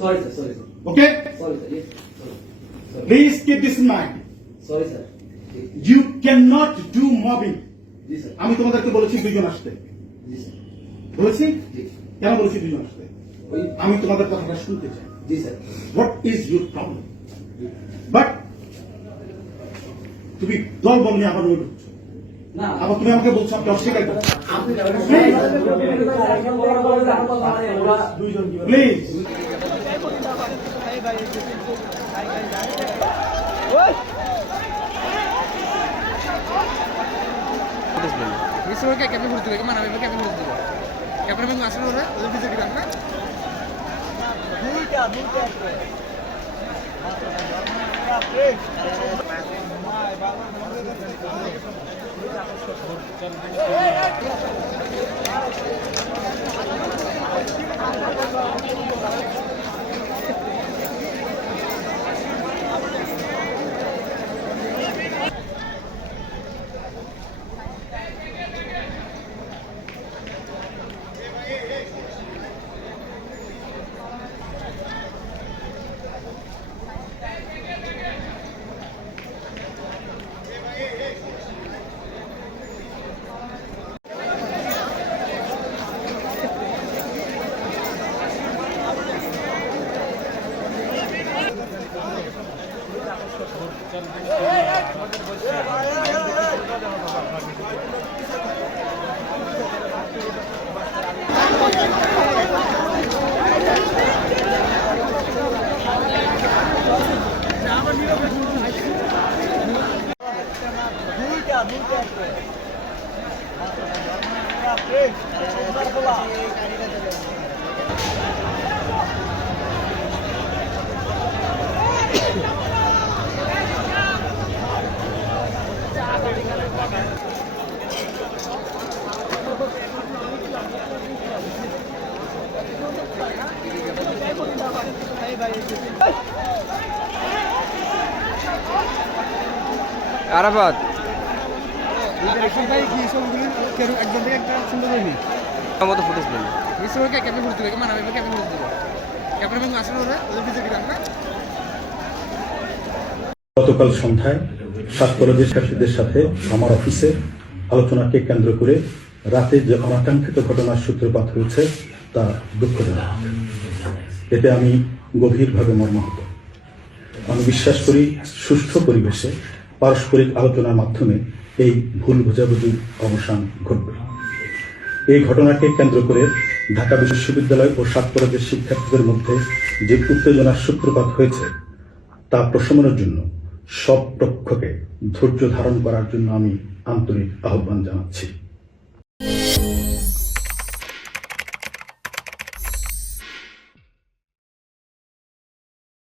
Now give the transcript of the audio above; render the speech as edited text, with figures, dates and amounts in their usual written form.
Sorry, sir. Sorry, sir. Okay? Sorry, sir. Yes. Sorry. Sorry. Please keep this in mind. Sorry, sir. You cannot do mobbing. G sir. আমি তোমাদেরকে বলেছি দুজন আসতে। জি sir. বলেছি? জি। কেন বলেছি দুজন আসতে? ওই আমি তোমাদের কথাটা শুনতে চাই। জি sir. What is your problem? But তুমি দল বল নিয়ে আবার নড়ছো। না আবার তুমি আমাকে বলছো আপনি অস্বীকার করছো। আপনি please Misalnya kayak kami harus juga mana? Kami harus juga. Kayak pernah mengasal orang, lebih bisa kita kan? Arafat. Sampai di Solo keruk ekdom একটা সুন্দর হয়নি আমাদের ফুটেজ নেই মিসর কে কেমন করতে লাগে মানে আমি কেমন করতে লাগে কেমন আমি আসলে ওরা ওদের ভিতরে কি রাখনা গতকাল সন্ধ্যায় সাতকলেজের শিক্ষার্থীদের সাথে আমার অফিসে আলোচনাকে কেন্দ্র করে রাতে যে অনাকাঙ্ক্ষিত ঘটনার সূত্রপাত হয়েছে তা দুঃখজনক। এতে আমি গভীরভাবে মর্মাহত। আমি বিশ্বাস করি সুষ্ঠু পরিবেশে পারস্পরিক আলোচনার মাধ্যমে এই ভুল বোঝাবুঝির অবসান ঘটবে। এই ঘটনাকে কেন্দ্র করে ঢাকা বিশ্ববিদ্যালয় ও সাত কলেজের শিক্ষার্থীদের মধ্যে যে উত্তেজনার সূত্রপাত হয়েছে তা প্রশমনের জন্য সব পক্ষকে ধৈর্য ধারণ করার জন্য আমি আন্তরিক আহ্বান জানাচ্ছি।